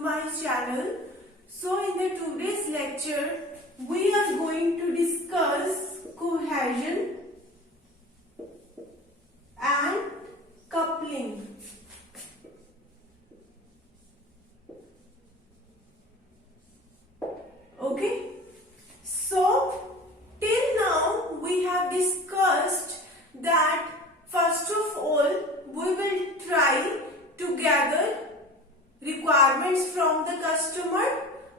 my channel. So in the today's lecture we are going to discuss cohesion and coupling. Okay, so till now we have discussed that first of all we will try to gather requirements from the customer.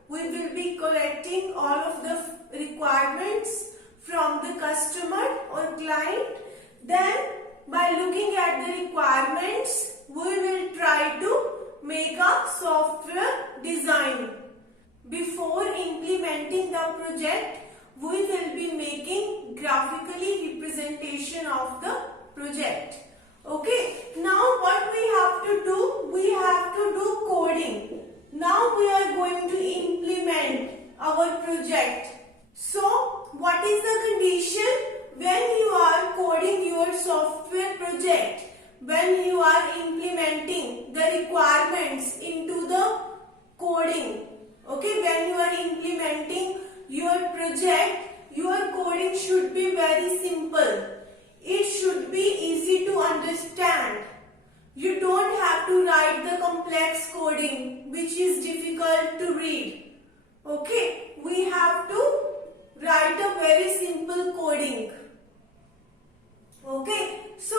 We will be collecting all of the requirements from the customer or client. Then by looking at the requirements we will try to make a software design. Before implementing the project, we will be making graphically representation of the project. Okay, now what we have to do? We have to do coding. Now we are going to implement our project. So, what is the condition when you are coding your software project? When you are implementing the requirements into the coding. Okay, when you are implementing your project, your coding should be very simple. It should be easy to understand. You don't have to write the complex coding which is difficult to read. Okay, we have to write a very simple coding. Okay, so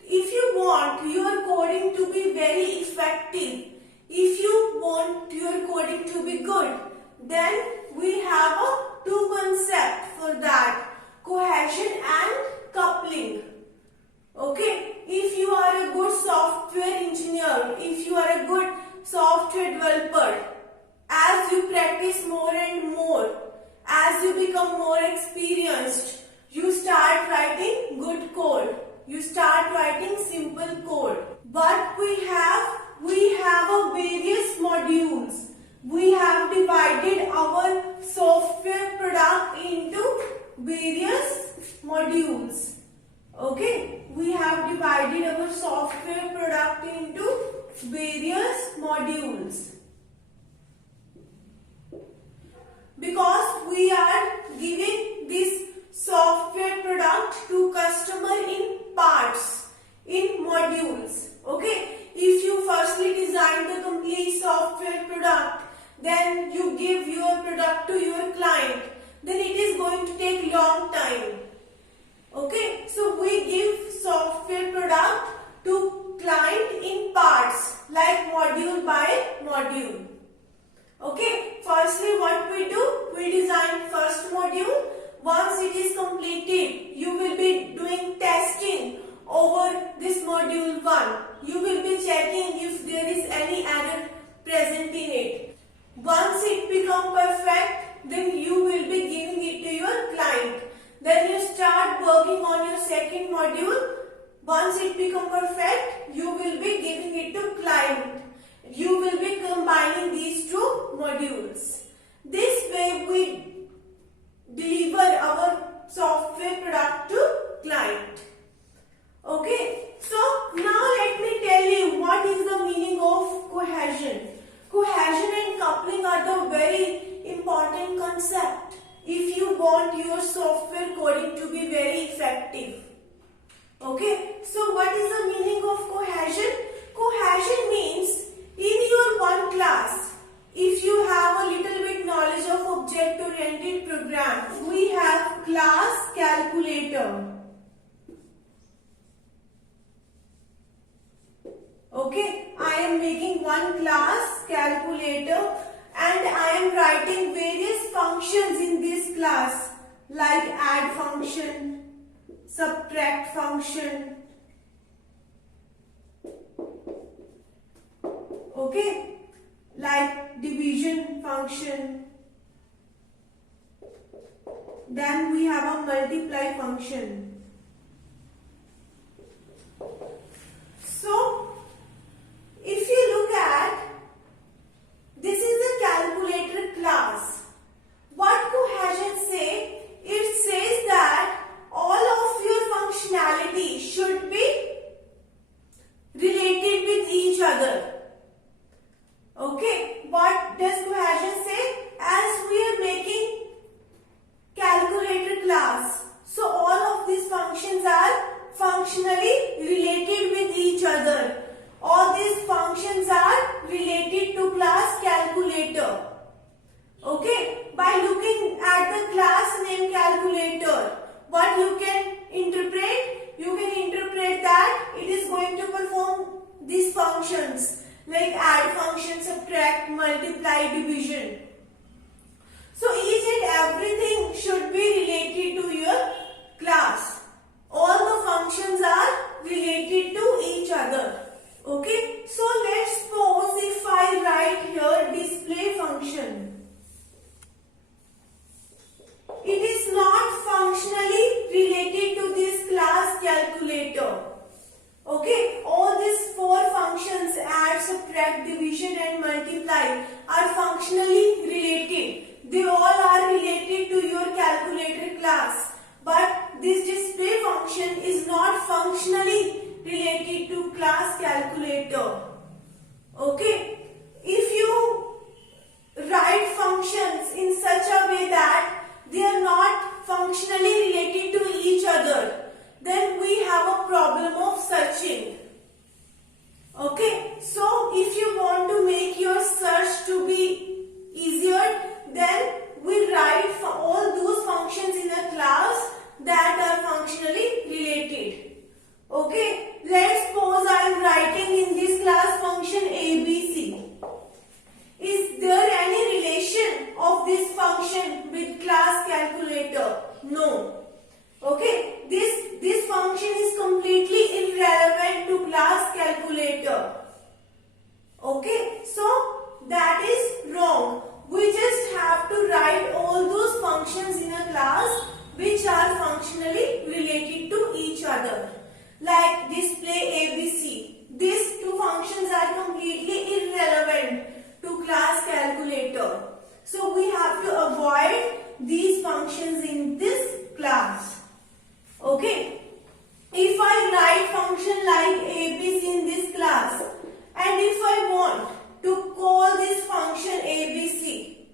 if you want your coding to be very effective, if you want your coding to be good, then we have two concepts for that: cohesion and coupling. Okay, if you are a good software engineer, if you are a good software developer, as you practice more and more, as you become more experienced, you start writing good code. You start writing simple code. But we have various modules. We have divided our software product into various modules. Okay, we have divided our software product into various modules. Because we are giving this software product to customer in parts, in modules. Okay, if you firstly design the complete software product, then you give your product to your client, then it is going to take long time. Okay, so we give software product to client in parts, like module by module. Okay, firstly what we do? We design first module. Once it is completed, you will be doing testing over this module 1. You will be checking if there is any error present in it. Once it becomes perfect, then you will be giving it to your client. Then you start working on your second module. Once it becomes perfect, you will be giving it to client. You will be combining these two modules. This way we deliver our software product to client. Okay, so now let me tell you what is the meaning of cohesion. Cohesion and coupling are the very important concept if you want your software coding to be very effective. Okay, so what is the meaning of cohesion? Cohesion means in your one class, if you have a little bit knowledge of object-oriented program, we have class calculator. Okay, I am making one class calculator and I am writing various functions in this class like add function, subtract function. Okay, like division function. Then we have a multiply function. So, if you look at, this is the calculator class. What cohesion say? It says that all of your functionality should be related with each other. Okay, these functions are related to class calculator. Okay, by looking at the class name calculator, what you can interpret? You can interpret that it is going to perform these functions like add function, subtract, multiply, division. So each and everything should be related to your class. All the functions are related to each other. Okay, so let's suppose if I write here display function. It is not functionally related to this class calculator. Okay, all these four functions add, subtract, division and multiply are functionally related. They all are related to your calculator class. But this display function is not functionally related to class calculator. Okay, if you write functions in such a way that they are not functionally related to each other, then we have a problem of searching. Okay, so if you want to make your search to be easier, then we write all those functions in a class that are functionally related. Okay, let's suppose I am writing in this class function ABC. Is there any relation of this function with class calculator? No. Okay, this function is completely irrelevant to class calculator. Okay, so that is wrong. We just have to write all those functions in a class which are functionally related to each other. Like display ABC. These two functions are completely irrelevant to class calculator. So we have to avoid these functions in this class. Okay. If I write function like ABC in this class and if I want to call this function ABC,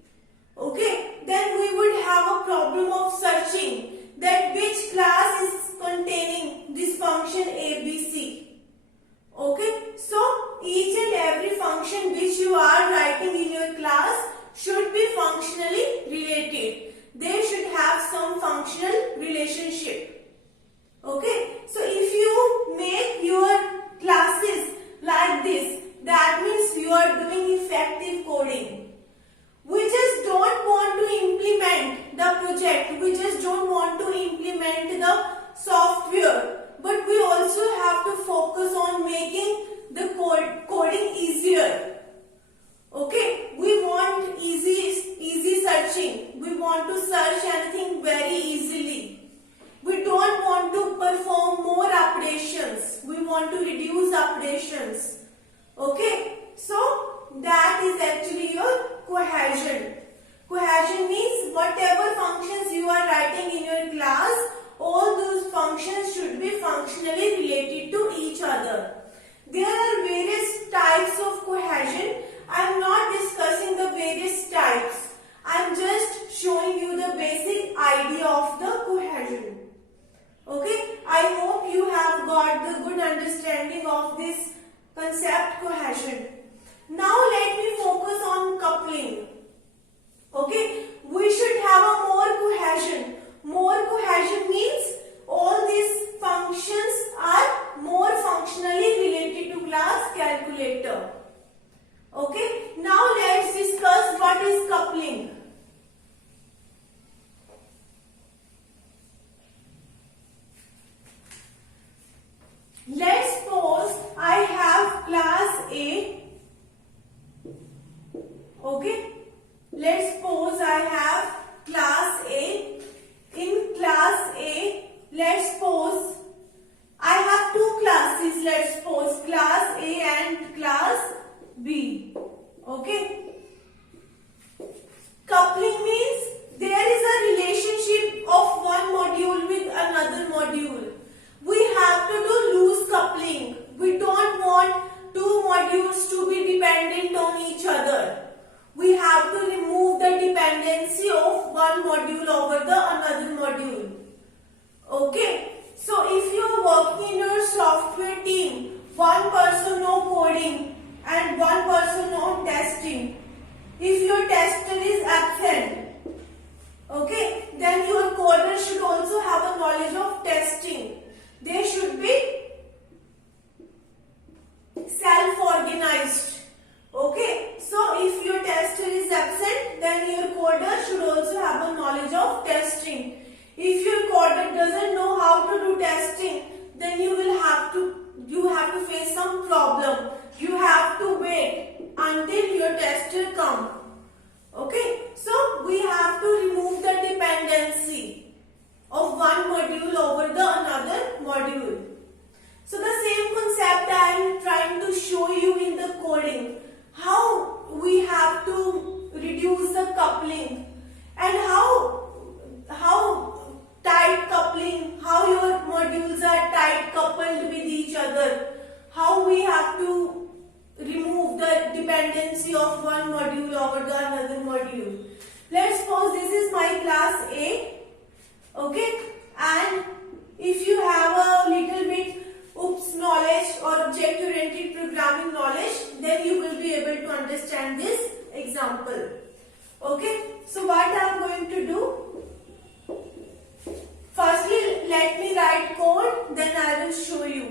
okay, then we would have a problem of searching that which class is containing this function ABC. Okay, so each and every function which you are writing in your class should be functionally related. They should have some functional relationship. Okay, so if you make your classes like this, that means you are doing effective coding. We just don't want to implement the project. We just don't want to implement the software. But we also have to focus on making the coding easier. Okay, we want easy searching. We want to search anything very easily. We don't want to perform more operations. We want to reduce operations. Okay, so that is actually your cohesion. Cohesion means whatever functions you are writing in your class, all those functions should be functionally related to each other. There are various types of cohesion. I am not discussing the various types. I am just showing you the basic idea of the cohesion. Okay, I hope you have got the good understanding of this concept cohesion. Now let me focus on coupling. Okay, we should have a more cohesion. More cohesion means all these functions are more functionally related to class calculator. Okay, now let's discuss what is coupling. Let's suppose I have class A. Okay, let's suppose I have class A. In class A, let's suppose I have two classes. Let's suppose class A and class B. Okay, coupling means there is a relationship of one module with another module. We have to do loose coupling. We don't want two modules to be dependent on each other. We have to remove the dependency of one module over the another module. Okay, so if you are working in your software team, one person know coding coding, how we have to reduce the coupling, and how tight coupling, how your modules are tight coupled with each other, how we have to remove the dependency of one module over the another module. Let's suppose this is my class A, okay, and if you have a little bit OOPS knowledge or object-oriented programming knowledge, then you will be able to understand this example. Okay, so what I am going to do, firstly let me write code, then I will show you.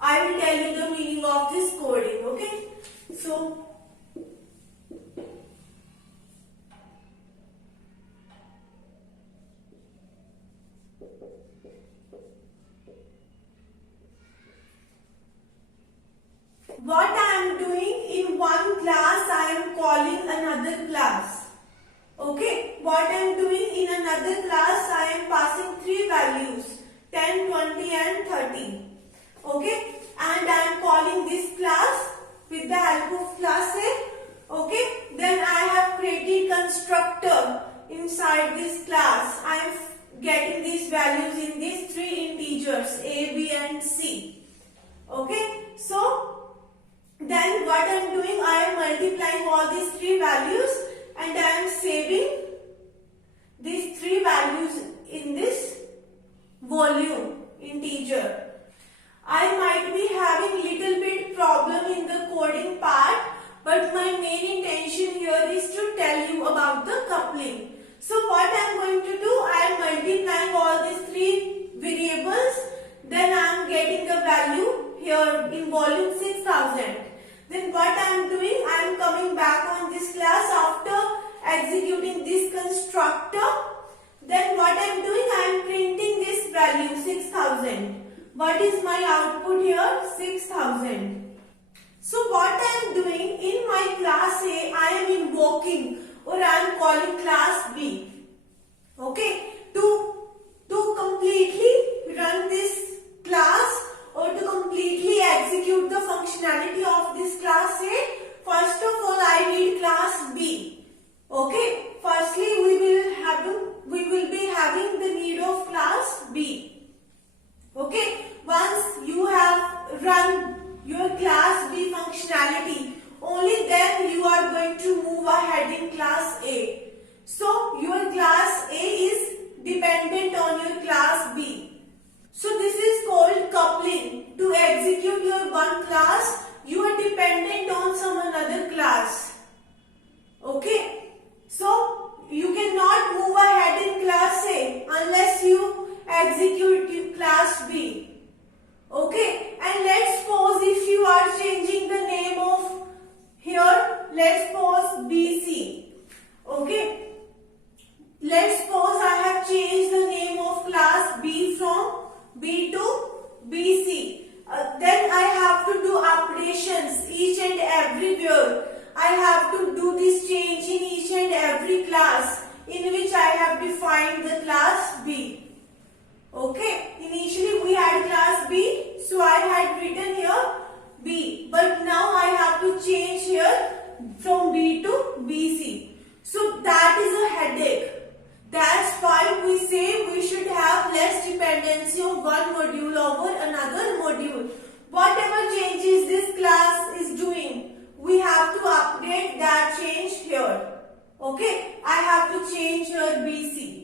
I will tell you the meaning of this coding. Okay, so what I am doing, in one class I am calling another class. Okay, what I am doing, in another class I am passing three values, 10, 20 and 30. Okay, and I am calling this class with the help of class A. Okay, then I have created constructor inside this class. I am getting these values in these three integers A, B and C. Okay, so then what I am doing, I am multiplying all these three values and I am saving these three values in this volume integer. I might be having little bit problem in the coding part, but my main intention here is to tell you about the coupling. So what I am going to do, I am multiplying all these three variables, then I am getting the value here in volume 6000. Then what I am doing, I am coming back on this class after executing this constructor. Then what I am doing, I am printing this value 6000. What is my output here? 6000. So what I am doing, in my class A, I am invoking or I am calling class B. Okay, to completely run this class or to completely execute the functionality of this class A, first of all I need class B. Okay, firstly we will be having the need of class B. Okay, once you have run your class B functionality, only then you are going to move ahead in class A. So your class A is dependent on your class B. So this is called coupling. To execute your one class, you are dependent on some another class. Okay, so you cannot move ahead in class A unless you execute class B. Okay, and let's suppose if you are changing the name of here, let's suppose BC. Okay, let's suppose I have changed the name of class B from B to BC. Then I have to do operations each and everywhere. I have to do this change in each and every class in which I have defined the class B. Okay, initially we had class B, so I had written here B, but now I have to change here from B to BC. So that is a headache. That's why we say we should have less dependency of one module over another module. Whatever changes this class is doing, we have to update that change here. Okay, I have to change here BC.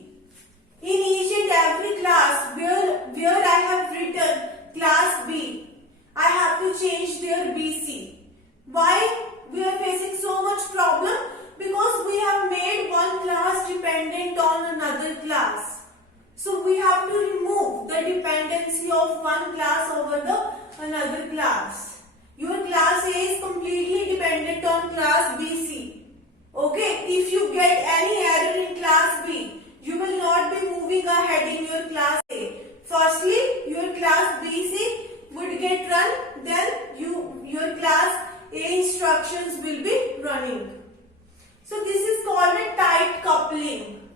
In each and every class where I have written class B, I have to change their BC. Why we are facing so much problem? Because we have made one class dependent on another class. So we have to remove the dependency of one class over the another class. Your class A is completely dependent on class BC. Okay, if you get any error in class B, you will not be moving ahead in your class A. Firstly, your class BC would get run, then your class A instructions will be running. So this is called a tight coupling.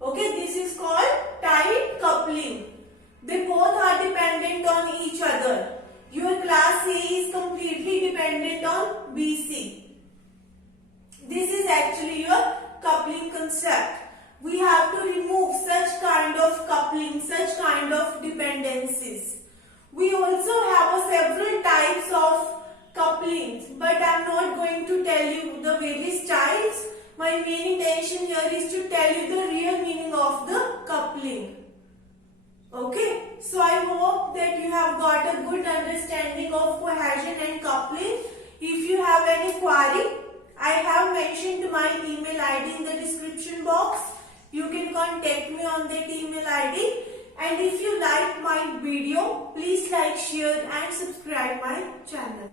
Okay, this is called tight coupling. They both are dependent on each other. Your class A is completely dependent on BC. actually your coupling concept. We have to remove such kind of coupling, such kind of dependencies. We also have several types of couplings, but I am not going to tell you the various types. My main intention here is to tell you the real meaning of the coupling. Okay, so I hope that you have got a good understanding of cohesion and coupling. If you have any query, I have mentioned my email ID in the description box. You can contact me on that email ID. And if you like my video, please like, share and subscribe my channel.